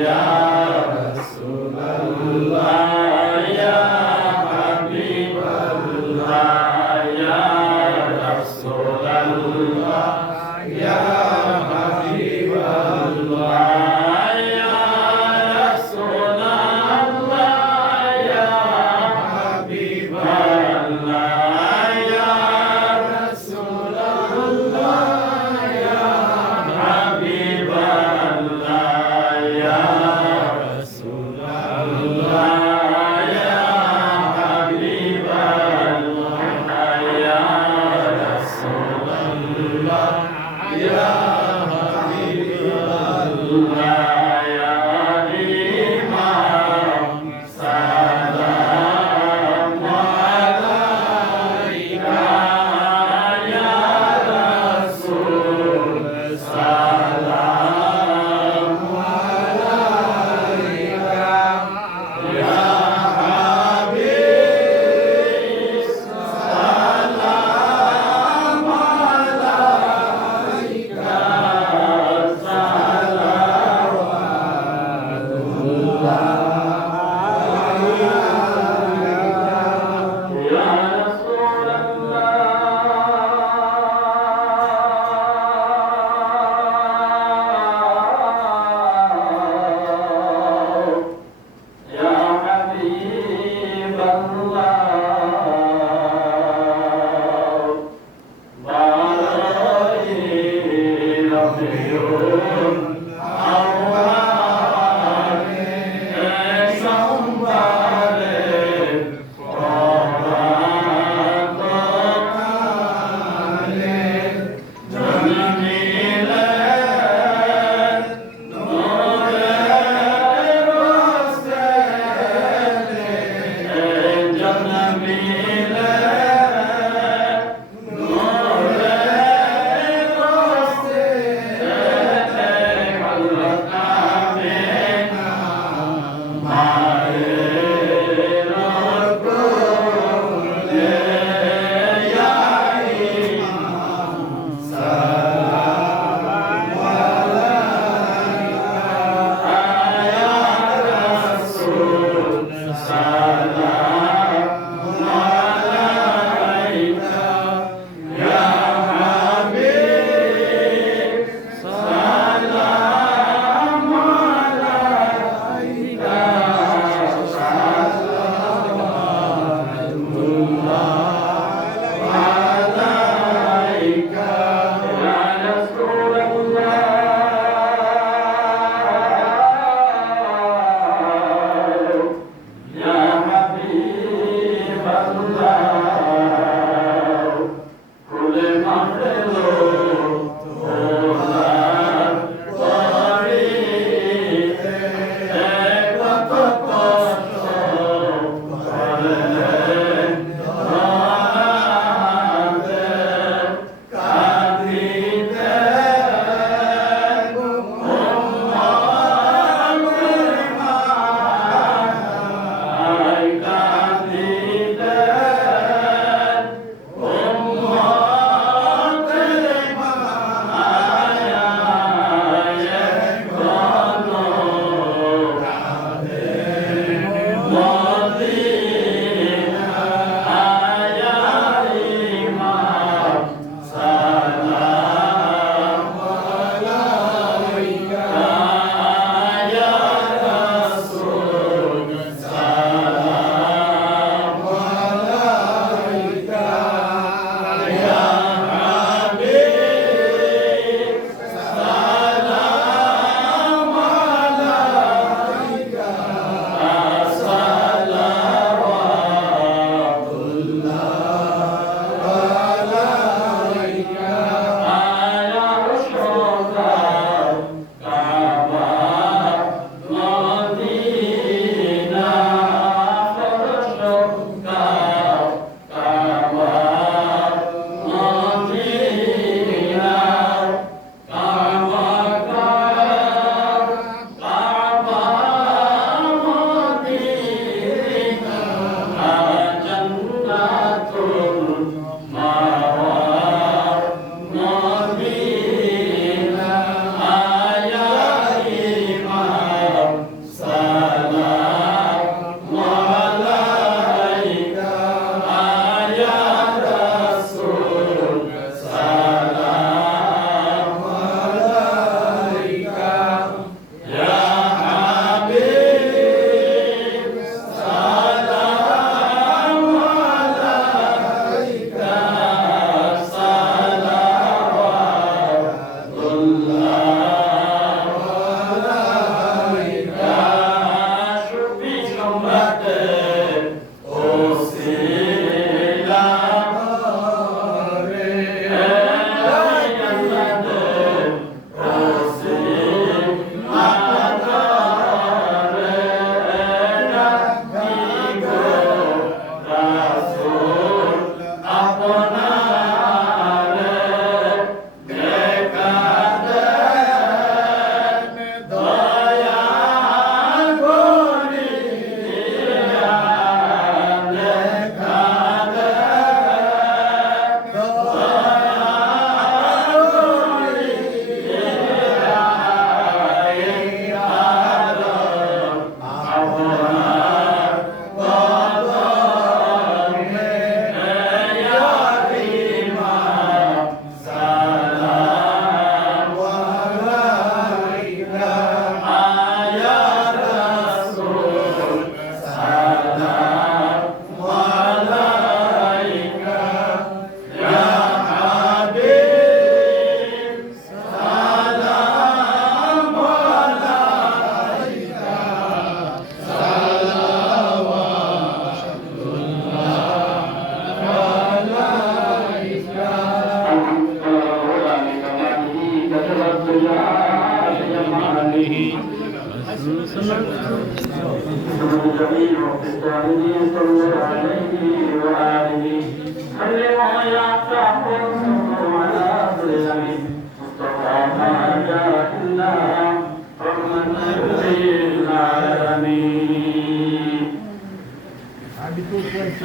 Ya Rasulullah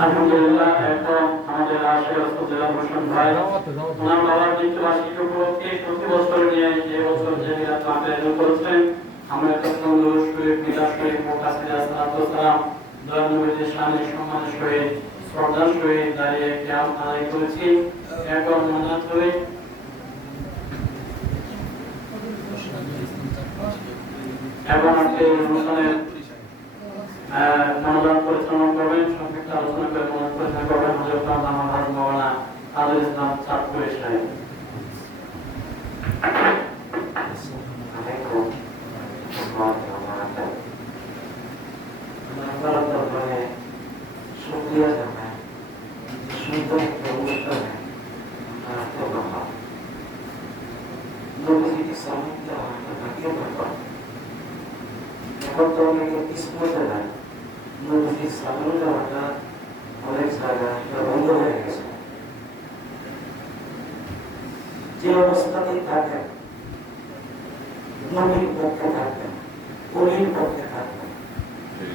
আলহামদুলিল্লাহ এখন আমাদের আশিক রাসূলুল্লাহ হোসেন ভাই ওনার বাবার মৃত্যুবার্ষিকী উপলক্ষে প্রতি বছর নিয়ে এই বছর যে মিলাদ আয়োজন করেছেন আমরা একটা সুন্দর শরীফ মিলাদ শরীফ মুকাসসির সালাতু সালাম দয়াল নবীর শানে সম্মানের সহিত শ্রদ্ধার সহিত দাঁড়িয়ে কিয়াম আদায় করেছি এখন মনাত হয়ে এবং আজকের অনুষ্ঠানের মনোদান পরিচালনা করবেন সংক্ষিপ্ত আলোচনা করে মনোদান পরিচালনা করবেন হযরত মোহাম্মদ মাওলানা আজল ইসলাম চাঁদপুরের সাহেব। যে অবস্থাতেই থাকেন নবীর পক্ষে থাকবেন, অলির পক্ষে থাকবেন,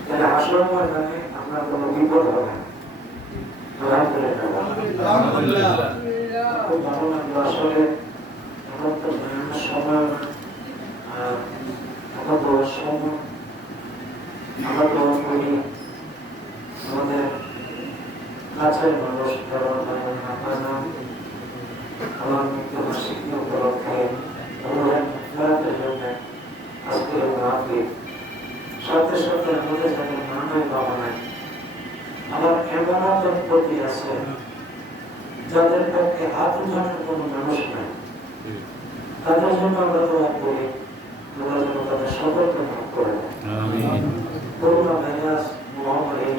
তাহলে আসল ময়দানে আমরা কোনো বিপদ হবে না। খুব ভালো লাগলো আসলে এখন তো সময় এখন তো সময় আমরা তো করি আমাদের কাছের মানুষ আপনার নাম আমার মৃত্যুবার্ষিকী উপলক্ষে আজকের মাহফিল সাথে সাথে আমাদের যাদের মা নাই বাবা নাই আমার এমন দম্পতি আছে যাদের পক্ষে হাত উঠানোর কোনো মানুষ নাই, তাদের জন্য আমরা দোয়া করি আল্লাহ যেন তাদের সকলকে মাফ করে দেয়। করোনা ভাইরাস, মহামারী,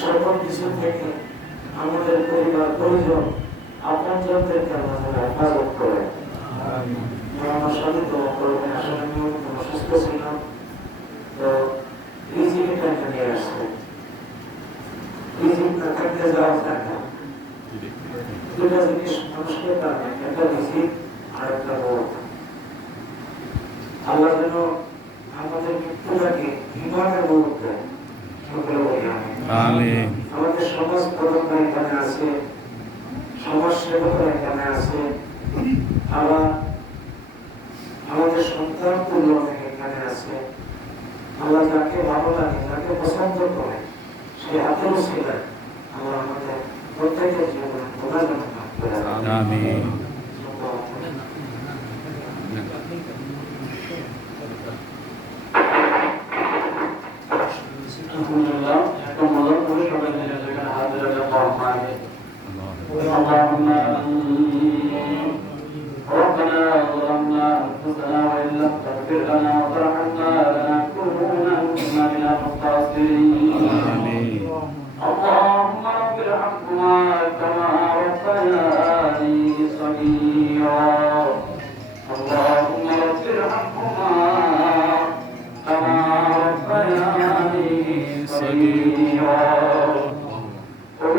সকল কিছু থেকে আমাদের পরিবার পরিজন আপনজনদেরকে আল্লাহ যেন হেফাজত করে। আমার সাথে দোয়া করবেন। আসলে আমি অসুস্থ ছিলাম, তো রিজিক টাকা নিয়ে আসছে, রিজিক না থাকতে যাওয়া যায় না। দুটা জিনিস মানুষকে পাবে, একটা রিজিক আর একটা দোয়া। আল্লাহ যেন আমাদের মৃত্যুটাকে ইমানের মূল দেয়, সকলে বলি আমিন। আমাদের সমাজ প্রবর্তন এখানে আছে, সমাজ সেবকরা এখানে আছে, আবার আমাদের সন্তান তুল্য এখানে আছে। আল্লাহ যাকে ভালো লাগে, যাকে পছন্দ করে, সে হাতের উসিলায় আল্লাহ আমাদের প্রত্যেকের জীবনে খোদা যেন মাফ করে দেয়। আমিন। আলহামদুলিল্লাহ, একটা মজার করে সবাই নিজের জায়গায় হাত ধরে পড়ায় اللهم ربنا ظلمنا أنفسنا وإن لم تغفر لنا وترحمنا لنكونن الخاسرين آمين اللهم رب ارحمهما كما ربياني صغيرا اللهم رب ارحمهما كما ربياني صغيرا رب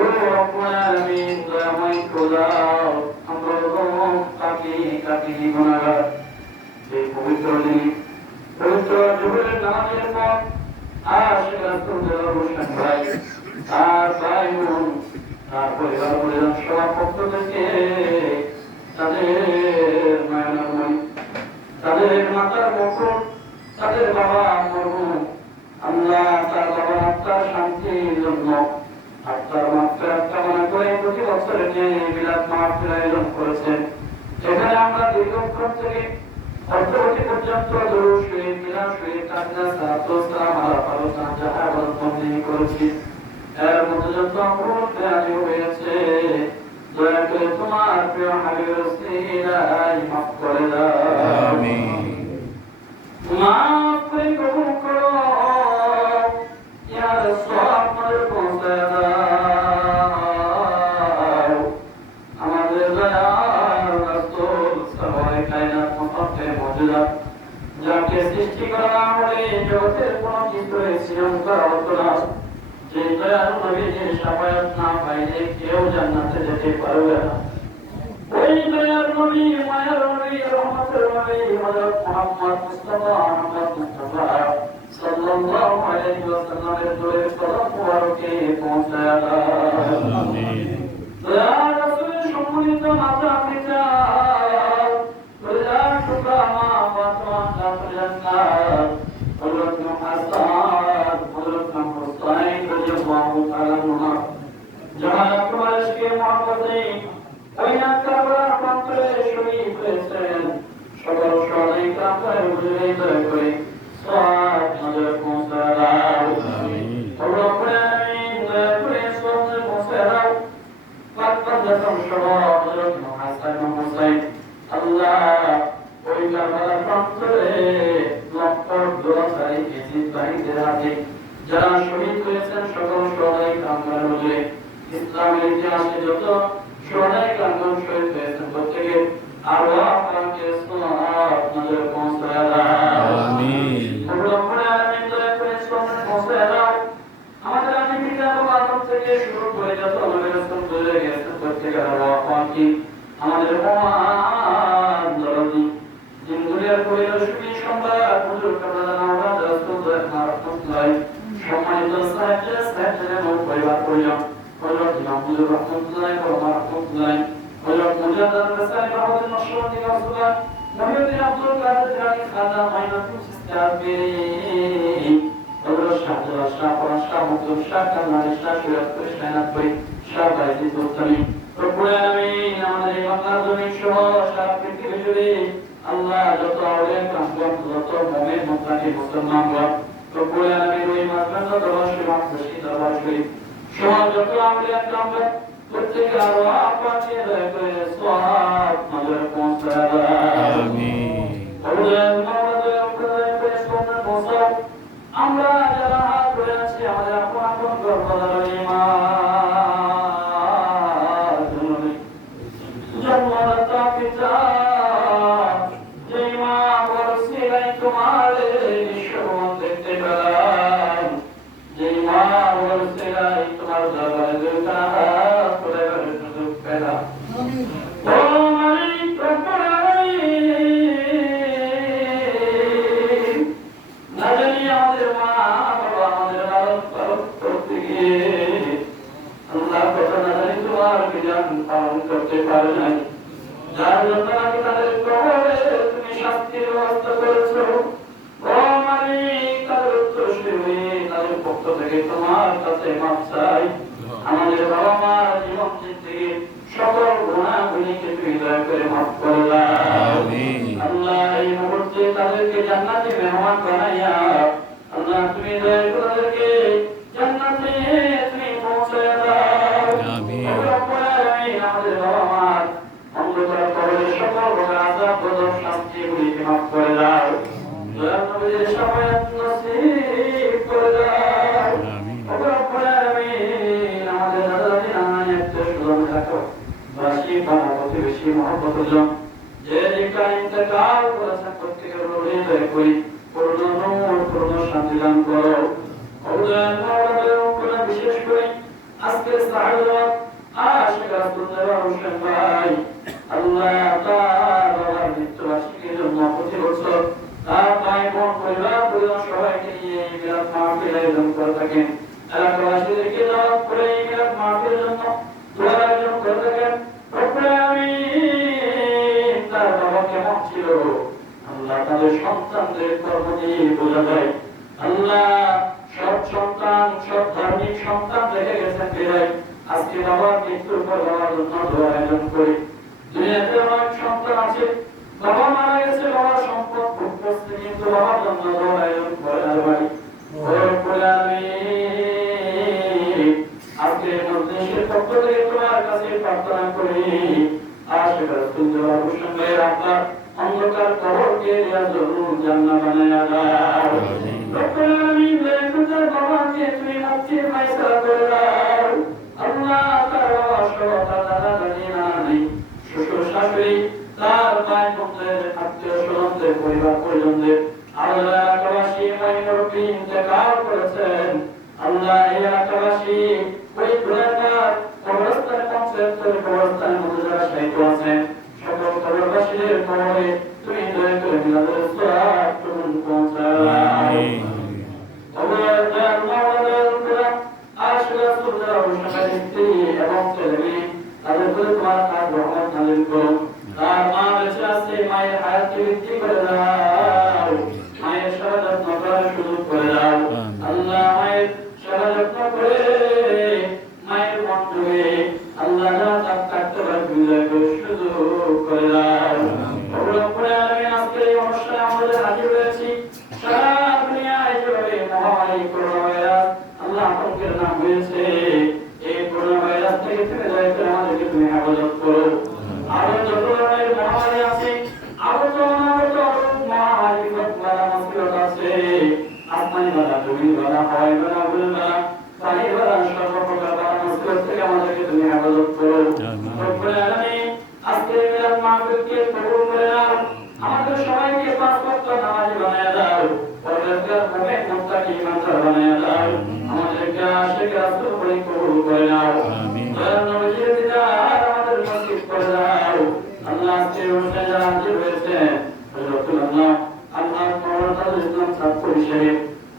العالمين দয়াময় খোদা আমরা কাকি গুনাহগার এই পবিত্র দিন পবিত্র জুহুরের নামাজের পর আর ভাই বোন আর পরিবার পরিজন সবার পক্ষ থেকে তাদের মায়ানময় তাদের মাতার মুকুট তাদের বাবা মরহুম আল্লাহ তার বাবার আত্মার শান্তির জন্য আত্মার মাত্রা কামনা করে প্রতি বছরে নিয়ে বিলাত মাহফিল আয়োজন করেছেন। এখানে আমরা দীর্ঘক্ষণ থেকে অর্থবতী পর্যন্ত দরুদ শরীফ মিলাদ শরীফ তাকবীর সালাত ও সালাম আলা আলোচনা যাহা বন্ধনী করেছি এর মধ্যে যত অপরাধ হাজির হয়েছে দয়া করে তোমার প্রিয় হাবিবের ওসিলায় মাফ করে দাও আমিন মাফ করে কবুল করো ইয়া রাসূল আমাদের পৌঁছায় দাও আমাদের দয়ার রাসূল সবাই কায়নাত মুতাফে মওজুদা যাকে সৃষ্টি করা হলে জগতের কোনো চিত্রে সৃজন করা হতো না যে দয়ার নবীর শাফায়াত না পাইলে কেউ জান্নাতে যেতে পারবে না। ওই দয়ার নবী মায়ার নবী রহমতের নবী হযরত মুহাম্মদ মুস্তাফা সাল্লাল্লাহু আলাইহি ওয়াসাল্লামের দরে কদম মুবারকে পৌঁছায়া দাও আমিন ইয়া রাসূল সম্মানিত মাতা পিতা দয়ার সুকামা ফাতমা জান্নাত হযরত মুহাম্মদ হযরত হুসাইন রাদিয়াল্লাহু তাআলা আনহু যারা তোমার ইশকে মুহাম্মদে ওই কারবালার প্রান্তরে শহীদ হয়েছেন সকল শহীদ কাফের বিজয়ী করে সাত নজর পৌঁছায় দাও আমিন রব্বুল আলামিন দয়া করে সওয়াবে পৌঁছায় দাও পাক-পাক সবাব হযরত হাসান হুসাইন আল্লাহ ওই কারবালার প্রান্তরে লক্ষ দোয়াশালী ইজিদ বাহিনীর হাতে যারা শহীদ হয়েছেন সকল শহীদ কাফের বিজয়ী ইসলামের ইতিহাসে যত শহীদ কাফের শহীদ হয়েছেন প্রত্যেকের আরওয়াহ পাকের সওয়াব নজর পৌঁছায় দাও আমিন রব্বুল আলামিন দয়া করে সওয়াবে পৌঁছায় দাও আমাদের আদি পিতা এবং আদম থেকে শুরু করে যত নবী রাসূল চলে গেছেন প্রত্যেকের আরওয়াহ পাকি আমাদের মহান দরদি যিনি দুনিয়ার পরিবার সুখী সম্রাট হুজুর কাবলা নওয়াজ রাসূলুল্লাহ রাহমাতুল্লাহ সম্মানিত সাহেবের পরিবার পরিজন হযরত ইমাম হুজুর রাহমাতুল্লাহ ওয়া রাহমাতুল্লাহ হযরত মুজাদ্দিদ রাসাইল বাহাউদ্দিন নকশবন্দি রাসূলুল্লাহ মুহিউদ্দিন আব্দুল কাদের জিলানী খাজা মাইনুদ্দিন সিস্তাবী হযরত শাহজালাল শাহ পরাশ শাহ মুকদ্দম শাহ কামাল শাহ সুরাত শাহনাত ভাই শাহ বাইজিদ মুস্তামি রব্বুল আলামিন আমাদের এই বাংলার জমিন সহ সারা পৃথিবী জুড়ে আল্লাহ যত আউলিয়া কামগণ যত মুমিন মুত্তাকি মুসলমানগণ রব্বুল আলামিন ওই মাদ্রাসা দরবার শরীফ মসজিদ দরবার শরীফ সহ যত আউলিয়া কামগণ প্রত্যেকে আরো আপনাকে দয়া করে সওয়াব নজর পৌঁছায় দাও আমিন আমরা যারা হাত ধরে আছি আমাদের আপন আপন গর্ভধারণ জন্মদাতা পিতা যে মা বরসিলাই তোমার বিশ্বভ্রমণ দেখতে পেলাম যে মা বরসিলাই তোমার দরবারে দুইটা হাত তুলে ধরে সুযোগ পেলাম ও মালিক রব্বুল আলামিন না জানি আমাদের মা বাবা আমাদের লালন পালন করতে গিয়ে আল্লাহ কথা না জানি তোমার বিধান পালন করতে পারে নাই যার জন্য নাকি তাদের কবরে তুমি শাস্তির ব্যবস্থা করেছো ও মালিক তাদের উত্তরসূরি তাদের পক্ষ থেকে তোমার কাছে মাপ চাই আমাদের বাবা মার জীবন জিন্দেগি সকল গুনাহগুলিকে তুমি দয়া করে মাফ করে দাও আমিন আল্লাহ এই মুহূর্তে তাদেরকে জান্নাতে মেহমান বানাইয়া আল্লাহ তুমি দয়া করে তাদেরকে জান্নাতে তুমি পৌঁছায় দাও আমিন রব্বুল আলামিন আমাদের বাবা মার অন্ধকার কবরের সকল আযাব গজব শাস্তিগুলিকে মাফ করে দাও দয়া নবীর শাফায়াত নসিব করে দাও করলাম যে দিকটা ইন্তেকাল করেছেন প্রত্যেকের হৃদয়ে দয়া করি পূর্ণ নূর পূর্ণ শান্তি দান করো আল্লাহ মাওলানা উপরে বিশেষ করে আজকে সাহায্য আশিক রাসূলুল্লাহ হোসেন ভাই আল্লাহ তাআলা মৃত্যুবার্ষিকীর জন্য প্রতি বছর তার ভাই বোন পরিবার পরিজন সবাইকে নিয়ে এই মিলাদ মাহফিল আয়োজন করে থাকেন এলাকাবাসীদেরকে দাওয়াত করে এই মিলাদ মাহফিলের জন্য দোয়ার আয়োজন করে থাকেন রব্বুল আমিন তার বাবা কেমন ছিল আল্লাহ তাদের সন্তানদের কর্ম দিয়ে বোঝা যায় আল্লাহ সব সন্তান সব ধার্মিক সন্তান রেখে গেছেন বিদায় আজকে বাবার মৃত্যুর পর বাবার জন্য দোয়া আয়োজন করি দুনিয়াতে অনেক সন্তান আছে বাবা মারা গেছে বাবার সম্পদ ভোগ করছে কিন্তু বাবার জন্য দোয়া আয়োজন করে না ভাই রব্বুল আমিন আজকে মজলিসের পক্ষ থেকে তোমার কাছে প্রার্থনা করি আশিক রাসূলুল্লাহ হোসেন ভাইয়ের আপনার অন্ধকার কবরকে জান্নাত বানায়া দাও রব্বুল আমিন তোমার বাবাকে তুমি মুক্তির ফয়সালা করে দাও আল্লাহ তার বাবা সহ তার দাদা দাদি নানি শ্বশুর শাশুড়ি তার ভাই বোনদের আত্মীয় স্বজনদের পরিবার পরিজনদের আল্লাহ এলাকাবাসী মুরব্বী ইন্তেকাল করেছেন আল্লাহ এই এলাকাবাসী ওই গুনাহগার কবরস্থানে কবরস্থানের মধ্যে যারা শায়িত আছেন সকল কবরবাসীদের কবরে তুমি দয়া করে মিলাদের সওয়াব তুমি পৌঁছাও আমিন আল্লাহ মাওলানা আশিক রাসূলুল্লাহ হোসেন এবং ছেলে তাদের উপরে তোমার খাস রহমত নাযিল করো তার মা বেঁচে আছে মায়ের হায়াতকে বৃদ্ধি করে দাও মায়ের সেবা যত্ন করার সুযোগ করে দাও আল্লাহ মায়ের সেবা যত্ন করে মায়ের মন জুড়ে আল্লাহ তার কাটতে পারে সুযোগ করে দাও রব্বুল আমিন আজকে এই অনুষ্ঠানে আমাদের হাজির হয়েছি সারা দুনিয়ায় যেভাবে মহামারী করোনা ভাইরাস আল্লাহ আপনাদের নাম হয়েছে এই করোনা ভাইরাস থেকে তুমি দয়া করে আমাদেরকে তুমি হেফাজত করো আরো যত ধরনের মহামারী আছে আরো তো মহামারী মুসিবত আছে আসমানি বাধা জমিন বাধা হাওয়াই বাধা আগুন বাধা পানির বাধা সর্বপ্রকার বাধা মুসিবত থেকে আমাদেরকে তুমি হেফাজত করো রব্বুল আলামিন আজকে মিলাদ মাহফিলকে কবুল করে নাও আমাদের সবাইকে পাঁচ ওয়াক্ত নামাজি বানায়া দাও পরহেজগার মুমিন মুত্তাকি ইমানদার বানায়া দাও আমাদেরকে আশিক রাসূল বলে কবুল করে নাও আমিন দয়ার নবীর দিদার আমাদের নসিব করে দাও আল্লাহ আজকে অনুষ্ঠানে যারা হাজির হয়েছে রাসূলুল্লাহ আল্লাহ তাআলা ইসলাম ছাত্র হিসেবে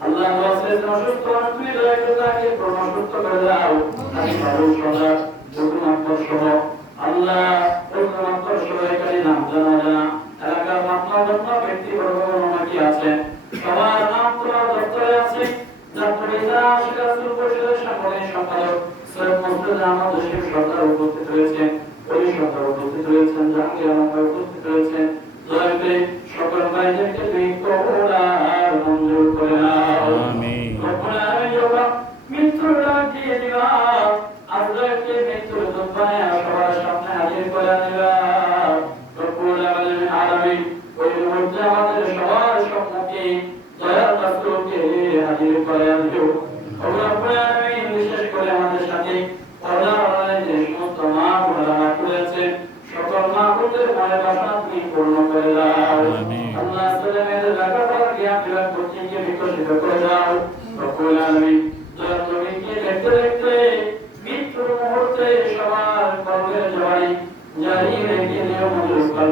আল্লাহ ওয়াসিত অসুস্থ তুমি দয়া করে তাকে সুস্থ করে দাও আমি ভালো সদা যুগমাত্র সহ আল্লাহ যুগমাত্র সবাইকারী নাম জানা জানা এলাকার মাত্রা ব্যক্তি বর্গ কি আছে সবার নাম তোমার দপ্তরে আছে জাতীয় আশিক রাসূল পরিষদের সাংগঠনিক সম্পাদক সৈয়দ মুস্তাফা আহমদ হোসেন সরকার উপস্থিত রয়েছেন ওই সরকার উপস্থিত রয়েছেন জাহাঙ্গীর আলম উপস্থিত রয়েছেন দয়া করে সকল ভাইদেরকে তুমি কবুল আর মঞ্জুর করে নাও আমিন রব্বুল আলামিন মৃত্যুর ডাক দিয়ে দিবা আজরাইলকে মৃত্যুর দুপায়ে সবার সামনে হাজির করে দিবা রব্বুল আলামিন ওই মুহূর্তে আমাদের সবার সম্মুখে দয়ার রাসূলকে হাজির করে দিও রব্বুল আলামিন বিশেষ করে আমাদের সাথে পর্দার যে সমস্ত মা বোনেরা করেছে সকল মা বোনদের মনের বাসনা তুমি পূর্ণ করে দাও আল্লাহ সালামের লেখাপড়া জ্ঞান বিভাগ কোচিংকে বিকশিত করে দাও রব্বুল আলামিন দয়ার নবীকে দেখতে দেখতে মৃত্যুর মুহূর্তে সবার কর্মের জবানি জারি রেখে দিও মঞ্জুর কর